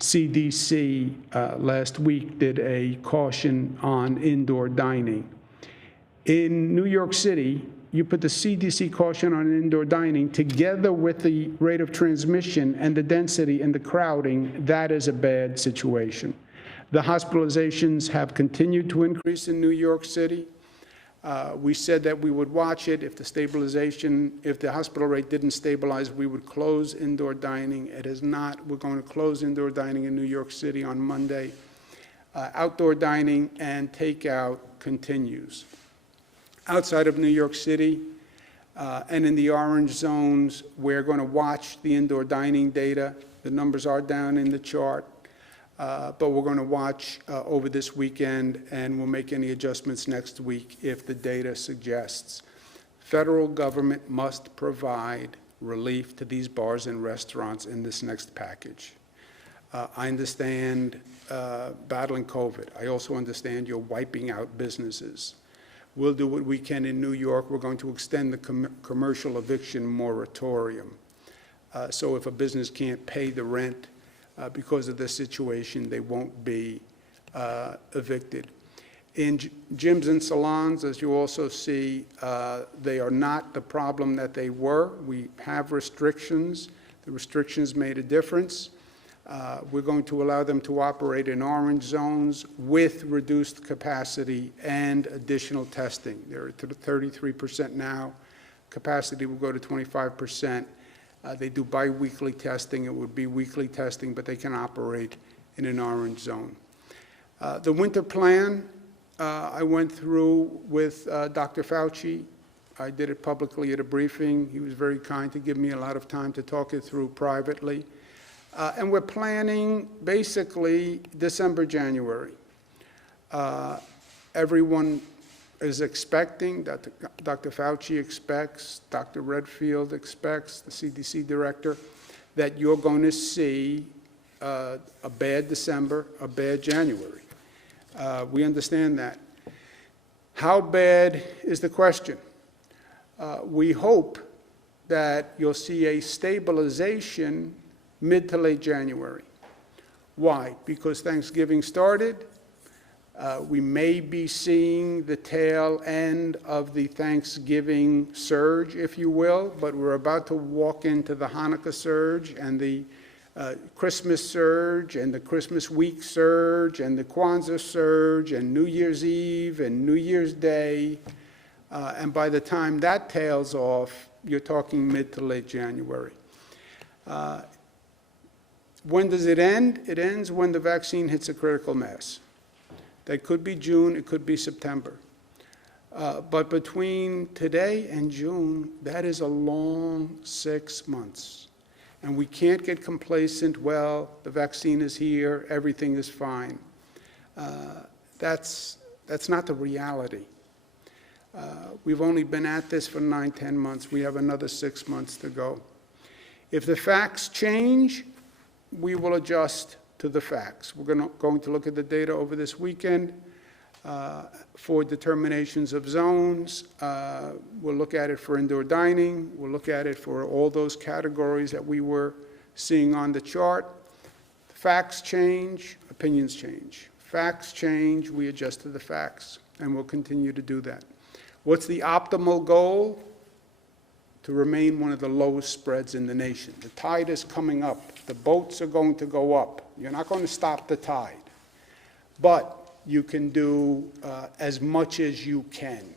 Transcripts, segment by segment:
CDC last week did a caution on indoor dining. In New York City, you put the CDC caution on indoor dining together with the rate of transmission and the density and the crowding, that is a bad situation. The hospitalizations have continued to increase in New York City. We said that we would watch it. If the hospital rate didn't stabilize, we would close indoor dining. It has not. We're going to close indoor dining in New York City on Monday. Outdoor dining and takeout continues. Outside of New York City and in the orange zones, we're going to watch the indoor dining data. The numbers are down in the chart, but we're going to watch over this weekend, and we'll make any adjustments next week if the data suggests. Federal government must provide relief to these bars and restaurants in this next package. I understand battling COVID. I also understand you're wiping out businesses. We'll do what we can in New York. We're going to extend the commercial eviction moratorium. So if a business can't pay the rent because of this situation, they won't be evicted. In gyms and salons, as you also see, they are not the problem that they were. We have restrictions. The restrictions made a difference. We're going to allow them to operate in orange zones with reduced capacity and additional testing. They're at 33% now. Capacity will go to 25%. They do biweekly testing. It would be weekly testing, but they can operate in an orange zone. The winter plan, I went through with Dr. Fauci. I did it publicly at a briefing. He was very kind to give me a lot of time to talk it through privately. And we're planning basically December, January. Everyone is expecting, Dr. Fauci expects, Dr. Redfield expects, the CDC director, that you're going to see a bad December, a bad January. We understand that. How bad is the question? We hope that you'll see a stabilization mid to late January. Why? Because Thanksgiving started. We may be seeing the tail end of the Thanksgiving surge, if you will, but we're about to walk into the Hanukkah surge and the Christmas surge and the Christmas week surge and the Kwanzaa surge and New Year's Eve and New Year's Day. And by the time that tails off, you're talking mid to late January. When does it end? It ends when the vaccine hits a critical mass. That could be June, it could be September. But between today and June, that is a long 6 months. And we can't get complacent, well, the vaccine is here, everything is fine. That's not the reality. We've only been at this for 9, 10 months. We have another 6 months to go. If the facts change, we will adjust to the facts. We're going to look at the data over this weekend for determinations of zones. We'll look at it for indoor dining. We'll look at it for all those categories that we were seeing on the chart. Facts change, opinions change. Facts change, we adjust to the facts, and we'll continue to do that. What's the optimal goal? To remain one of the lowest spreads in the nation. The tide is coming up. The boats are going to go up. You're not going to stop the tide. But you can do as much as you can.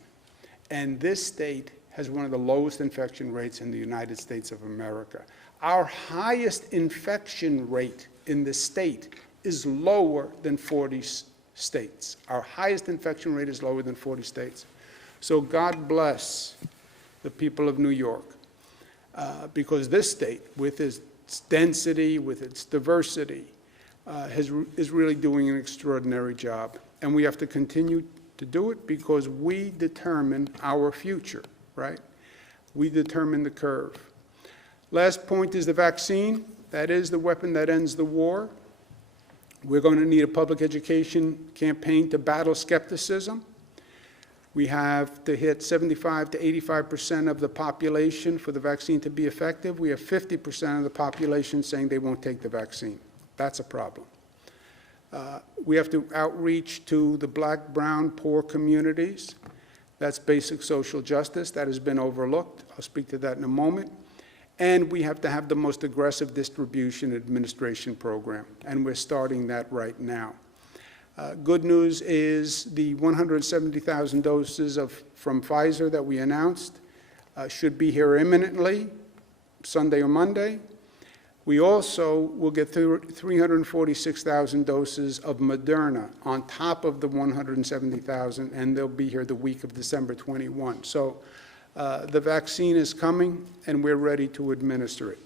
And this state has one of the lowest infection rates in the United States of America. Our highest infection rate in the state is lower than 40 states. Our highest infection rate is lower than 40 states. So God bless the people of New York, because this state, with its density, with its diversity, is really doing an extraordinary job. And we have to continue to do it because we determine our future, right? We determine the curve. Last point is the vaccine. That is the weapon that ends the war. We're going to need a public education campaign to battle skepticism. We have to hit 75 to 85% of the population for the vaccine to be effective. We have 50% of the population saying they won't take the vaccine. That's a problem. We have to outreach to the black, brown, poor communities. That's basic social justice. That has been overlooked. I'll speak to that in a moment. And we have to have the most aggressive distribution administration program, and we're starting that right now. Good news is the 170,000 doses from Pfizer that we announced should be here imminently, Sunday or Monday. We also will get 346,000 doses of Moderna on top of the 170,000, and they'll be here the week of December 21. So the vaccine is coming, and we're ready to administer it.